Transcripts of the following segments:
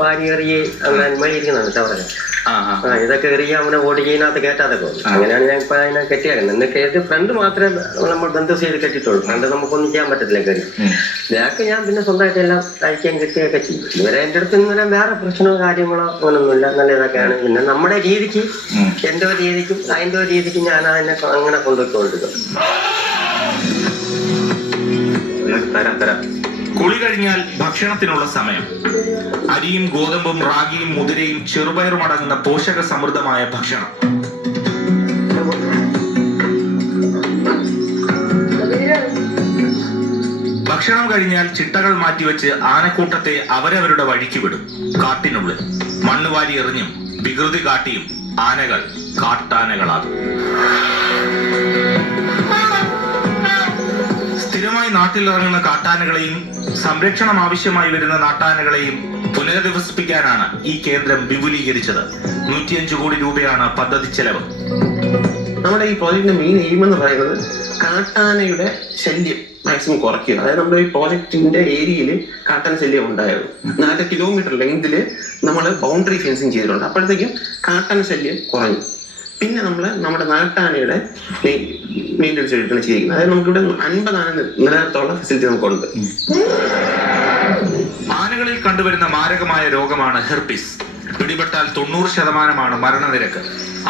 ഭാര്യ മഴയിരിക്കുന്നതാണ് ചവറ ഇതൊക്കെ എറിയ അവനെ ഓടിക്കുന്നകത്ത് കയറ്റാതൊക്കെ വന്നു. അങ്ങനെയാണ് ഞാൻ ഇപ്പൊ അതിനെ കെട്ടിയാക്കുന്നത്. എന്നെ കയറ്റി ഫ്രണ്ട് മാത്രമേ നമ്മൾ ബന്ധു ചെയ്ത് കെട്ടിട്ടുള്ളൂ. ഫ്രണ്ട് നമുക്കൊന്നും ചെയ്യാൻ പറ്റത്തില്ല. കയറി ബാക്ക് ഞാൻ പിന്നെ സ്വന്തമായിട്ട് എല്ലാം കഴിക്കാൻ കെട്ടിയൊക്കെ ചെയ്യും. ഇതുവരെ എൻ്റെ അടുത്ത് ഇന്നലെ വേറെ പ്രശ്നമോ കാര്യങ്ങളോ അങ്ങനൊന്നുമില്ല. നല്ല ഇതൊക്കെയാണ്. പിന്നെ നമ്മുടെ രീതിക്ക് എൻ്റെ ഒരു രീതിക്കും അതിൻ്റെ ഒരു രീതിക്കും ഞാൻ അതിനെ അങ്ങനെ കൊണ്ടുപോയിക്കൊണ്ടിരിക്കും. കുളി കഴിഞ്ഞാൽ ഭക്ഷണത്തിനുള്ള സമയം. അരിയും ഗോതമ്പും റാഗിയും മുതിരയും ചെറുപയറും അടങ്ങുന്ന പോഷക സമൃദ്ധമായ ഭക്ഷണം. ഭക്ഷണം കഴിഞ്ഞാൽ ചിട്ടകൾ മാറ്റിവെച്ച് ആനക്കൂട്ടത്തെ അവരവരുടെ വഴിക്ക് വിടും. കാട്ടിനുള്ളിൽ മണ്ണുവാരി എറിഞ്ഞും വികൃതി കാട്ടിയും ആനകൾ കാട്ടാനകളാകും. സ്ഥിരമായി നാട്ടിലിറങ്ങുന്ന കാട്ടാനകളെയും സംരക്ഷണം ആവശ്യമായി വരുന്ന നാട്ടാനകളെയും പുനരധിവസിപ്പിക്കാനാണ് ഈ കേന്ദ്രം വിപുലീകരിച്ചത്. 105 കോടി രൂപയാണ് പദ്ധതി ചെലവ്. നമ്മുടെ ഈ പ്രോജക്റ്റിന്റെ മെയിൻ എയിം എന്ന് പറയുന്നത് കാട്ടാനയുടെ ശല്യം മാക്സിമം കുറയ്ക്കുക. അതായത് നമ്മുടെ ഈ പ്രോജക്റ്റിന്റെ ഏരിയയിൽ കാട്ടാന ശല്യം ഉണ്ടായിരുന്നു. 4 കിലോമീറ്റർ ലെങ്തിൽ നമ്മൾ ബൗണ്ടറി ഫെൻസിങ് ചെയ്തിട്ടുണ്ട്. അപ്പോഴത്തേക്കും കാട്ടാന ശല്യം കുറഞ്ഞു. പിന്നെ നമ്മൾ നമ്മുടെ നാട്ടാനയുടെ മെയിൻ്റെനൻസ് ചെയ്തിട്ടാണ് ചെയ്തിരിക്കുന്നത്. അതായത് നമുക്കിവിടെ 50 ആന നിലനിർത്താനുള്ള ഫെസിലിറ്റി നമുക്കുണ്ട്. ആനകളിൽ കണ്ടുവരുന്ന മാരകമായ രോഗമാണ് ഹെർപ്പിസ്. പിടിപെട്ടാൽ 90% മരണനിരക്ക്.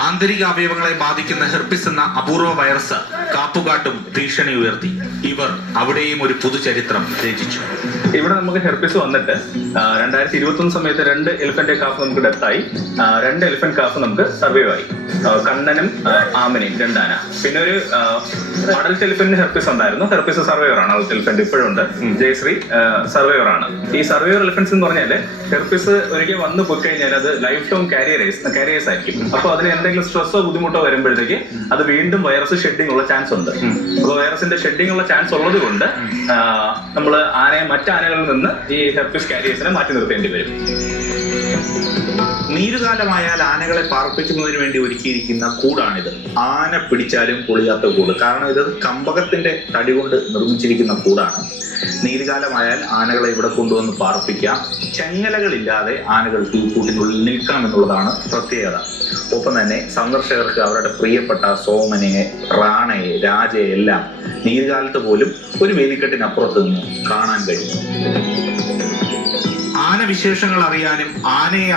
ആന്തരിക അവയവങ്ങളെ ബാധിക്കുന്ന ഹെർപ്പിസ് എന്ന അപൂർവ വൈറസ് കാപ്പുകാട്ടും ഭീഷണി ഉയർത്തി. ഇവർ അവിടെയും ഒരു പുതുചരിത്രം രചിച്ചു. ഇവിടെ നമുക്ക് ഹെർപ്പിസ് വന്നിട്ട് 2021 സമയത്ത് 2 എലിഫന്റ് കാഫ് നമുക്ക് ഡെത്തായി. 2 എലിഫന്റ് കാഫ് നമുക്ക് സർവൈവ് ആയി. കണ്ണനും ആമനയും 2 ആന. പിന്നെ ഒരു അഡൽട്ട് എലിഫന്റിന് ഹെർപ്പിസ് ഉണ്ടായിരുന്നു. ഹെർപ്പിസ് സർവൈവർ ആണ്. അഡൽട്ട് എലിഫന്റ് ഇപ്പോഴും ഉണ്ട്. ജയശ്രീ സർവൈവർ ആണ്. ഈ സർവൈവർ എലിഫന്റ്സ് എന്ന് പറഞ്ഞാല് ഹെർപ്പിസ് ഒരിക്കൽ വന്ന് പോയി കഴിഞ്ഞാൽ അത് ലൈഫ് ലോങ് കാരിയേഴ്സ് ആയിരിക്കും. അപ്പൊ അതിന് എന്തെങ്കിലും സ്ട്രെസ്സോ ബുദ്ധിമുട്ടോ വരുമ്പോഴത്തേക്ക് അത് വീണ്ടും വൈറസ് ഷെഡിങ് ഉള്ള ചാൻസ് ഉണ്ട്. അപ്പൊ വൈറസിന്റെ ഷെഡിങ് ഉള്ള ചാൻസ് ഉള്ളത് കൊണ്ട് നമ്മൾ മറ്റ് ആനകളിൽ നിന്ന് ഈ ഹെർപ്പിസ് കാരിയേഴ്സിനെ മാറ്റി നിർത്തേണ്ടി വരും. നീരുകാലമായാൽ ആനകളെ പാർപ്പിക്കുന്നതിന് വേണ്ടി ഒരുക്കിയിരിക്കുന്ന കൂടാണിത്. ആന പിടിച്ചാലും പൊളിയാത്ത കൂട്. കാരണം ഇത് കമ്പകത്തിന്റെ തടി കൊണ്ട് നിർമ്മിച്ചിരിക്കുന്ന കൂടാണ്. നീരുകാലമായാൽ ആനകളെ ഇവിടെ കൊണ്ടുവന്ന് പാർപ്പിക്കാം. ചെങ്ങലകളില്ലാതെ ആനകൾക്ക് ഈ കൂട്ടിനുള്ളിൽ നിൽക്കണം എന്നുള്ളതാണ് പ്രത്യേകത. ഒപ്പം തന്നെ സന്ദർശകർക്ക് അവരുടെ പ്രിയപ്പെട്ട സോമനെ, റാണയെ, രാജയെ എല്ലാം നീരുകാലത്ത് പോലും ഒരു വേലിക്കെട്ടിനപ്പുറത്ത് നിന്ന് കാണാൻ കഴിയും. ആന വിശേഷങ്ങൾ അറിയാനും ആനയെ